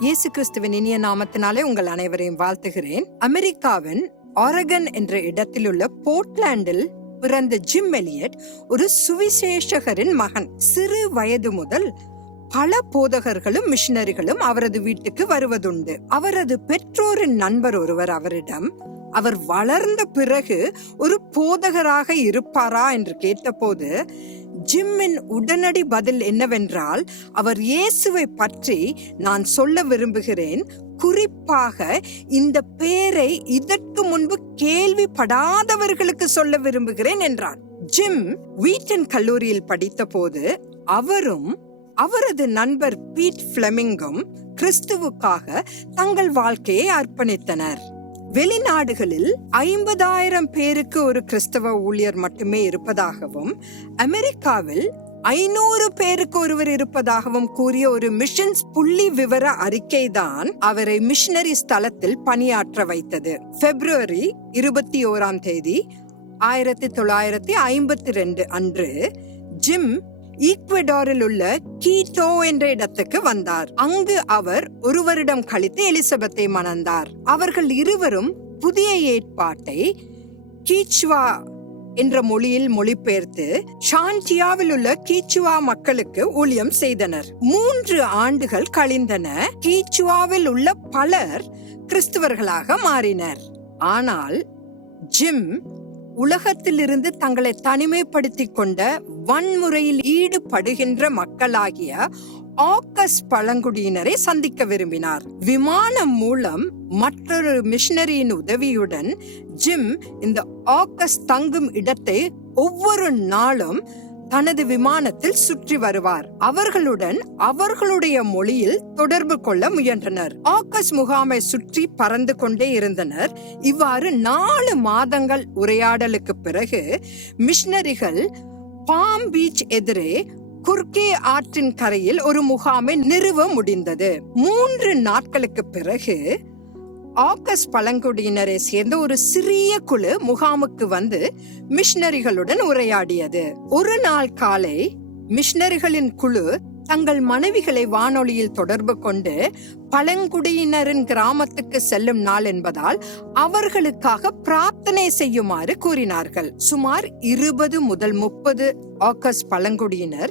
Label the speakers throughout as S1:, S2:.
S1: இயேசு கிறிஸ்துவின் இனிய நாமத்தினாலே உங்கள் அனைவரையும் வாழ்த்துகிறேன். அமெரிக்காவின் ஆரகன் என்ற இடத்திலுள்ள போர்ட்லாண்டில் பிறந்த ஜிம் எலியட் ஒரு சுவிசேஷகரின் மகன். சிறு வயது முதல் பல போதகர்களும் மிஷினரிகளும் அவரது வீட்டுக்கு வருவதுண்டு. அவரது பெற்றோரின் நண்பர் ஒருவர் அவரிடம் அவர் வளர்ந்த பிறகு ஒரு போதகராக இருப்பாரா என்று கேட்டபோது ஜிம்மின் உடனடி பதில் என்னவென்றால் அவர் இயேசுவை பற்றி நான் சொல்ல விரும்புகிறேன். குறிப்பாக இந்த பேரை இதற்கு முன்பு கேள்விப்படாதவர்களுக்கு சொல்ல விரும்புகிறேன் என்றார் ஜிம் வீட்டன் கல்லூரியில் படித்தபோது அவரும் அவரது நண்பர் பீட் பிளமிங்கும் கிறிஸ்துவுக்காக தங்கள் வாழ்க்கையை அர்ப்பணித்தனர். வெளிநாடுகளில் ஐம்பதாயிரம் பேருக்கு ஒரு கிறிஸ்தவ ஊழியர் மட்டுமே இருப்பதாகவும் அமெரிக்காவில் ஐநூறு பேருக்கு ஒருவர் இருப்பதாகவும் கூறிய ஒரு மிஷன்ஸ் புள்ளி விவர அறிக்கை தான் அவரை மிஷனரி ஸ்தலத்தில் பணியாற்ற வைத்தது. பிப்ரவரி இருபத்தி ஓராம் தேதி ஆயிரத்தி தொள்ளாயிரத்தி ஐம்பத்தி ரெண்டு அன்று ஜிம் ஈக்வெடாரில் உள்ள கீட்டோ என்ற இடத்துக்கு வந்தார். அங்கு அவர் ஒரு வருடம் கழித்து எலிசபெத்தை மணந்தார். அவர்கள் இருவரும் புதிய ஏற்பாட்டை கீச்வா என்ற மொழியில் மொழிபெயர்த்து ஷான்டியாவில் உள்ள கீச்சுவா மக்களுக்கு ஊழியம் செய்தனர். மூன்று ஆண்டுகள் கழிந்தன கீச்சுவாவில் உள்ள பலர் கிறிஸ்தவர்களாக மாறினர். ஆனால் ஜிம் உலகத்திலிருந்து தங்களை தனிமைப்படுத்திக் கொண்ட வன்முறையில் ஈடுபடுகின்ற மக்களாகிய ஆக்கஸ் பழங்குடியினரை சந்திக்க விரும்பினார். விமானம் மூலம் மற்றொரு மிஷனரியின் உதவியுடன் ஜிம் இந்த ஆக்கஸ் தங்கும் இடத்தை ஒவ்வொரு நாளும் தனது விமானத்தில் சுற்றி வருவார். அவர்களுடன் அவர்களுடைய மொழியில் தொடர்பு கொள்ள முயன்றனர். ஆகஸ்ட் முகாமை சுற்றி பறந்து கொண்டே இருந்தனர். இவ்வாறு நாலு மாதங்கள் உரையாடலுக்கு பிறகு மிஷனரிகள் பாம் பீச் எதிரே குர்கே ஆற்றின் கரையில் ஒரு முகாமை நிறுவ முடிந்தது. மூன்று நாட்களுக்கு பிறகு ஆக்கஸ் பழங்குடியினரை சேர்ந்த ஒரு சிறிய குழு முகாமுக்கு வந்து மிஷினரிகளுடன் உரையாடியது. ஒரு நாள் காலை மிஷினரிகளின் குழு தங்கள் மனைவிகளை வானொலியில் தொடர்பு கொண்டு பழங்குடியினரின் கிராமத்துக்கு செல்லும் நாள் என்பதால் அவர்களுக்காக பிரார்த்தனை செய்யுமாறு கூறினார்கள். சுமார் இருபது முதல் முப்பது ஆகஸ்ட் பழங்குடியினர்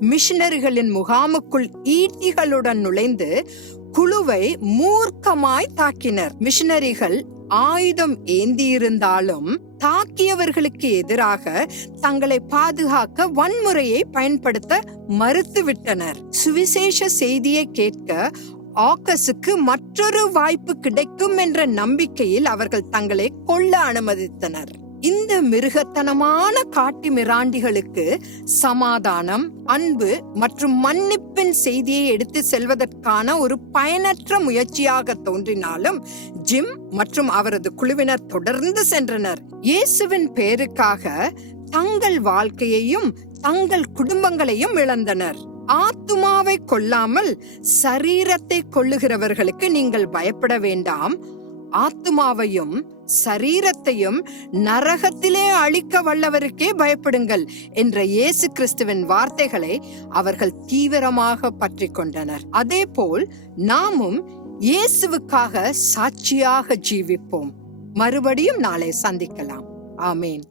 S1: மிஷினரிகளின் முகாமுக்குள் ஈட்டிகளுடன் நுழைந்து குழுவை மூர்க்கமாய் தாக்கினர். மிஷினரிகள் ஆயுதம் ஏந்தியிருந்தாலும் தாக்கியவர்களுக்கு எதிராக தங்களை பாதுகாக்க வன்முறையை பயன்படுத்த மறுத்துவிட்டனர். சுவிசேஷ செய்தியை கேட்க ஆக்கஸுக்கு மற்றொரு வாய்ப்பு கிடைக்கும் என்ற நம்பிக்கையில் அவர்கள் தங்களை கொல்ல அனுமதித்தனர். இந்த மிருகத்தனமான காட்டு மிராண்டிகளுக்கு சமாதானம் அன்பு மற்றும் மன்னிப்பின் செய்தியை எடுத்து செல்வதற்கான ஒரு பயனற்ற முயற்சியாக தோன்றினாலும் ஜிம் மற்றும் அவரது குழுவினர் தொடர்ந்து சென்றனர். இயேசுவின் பேருக்காக தங்கள் வாழ்க்கையையும் தங்கள் குடும்பங்களையும் இழந்தனர். ஆத்துமாவை கொல்லாமல் சரீரத்தை கொள்ளுகிறவர்களுக்கு நீங்கள் பயப்பட வேண்டாம். ஆத்துமாவையும் சரீரத்தையும் நரகத்திலே அழிக்க வல்லவருக்கே பயப்படுங்கள் என்ற இயேசு கிறிஸ்துவின் வார்த்தைகளை அவர்கள் தீவிரமாக பற்றி கொண்டனர் அதே போல் நாமும் இயேசுவுக்காக சாட்சியாக ஜீவிப்போம். மறுபடியும் நாளை சந்திக்கலாம். ஆமேன்.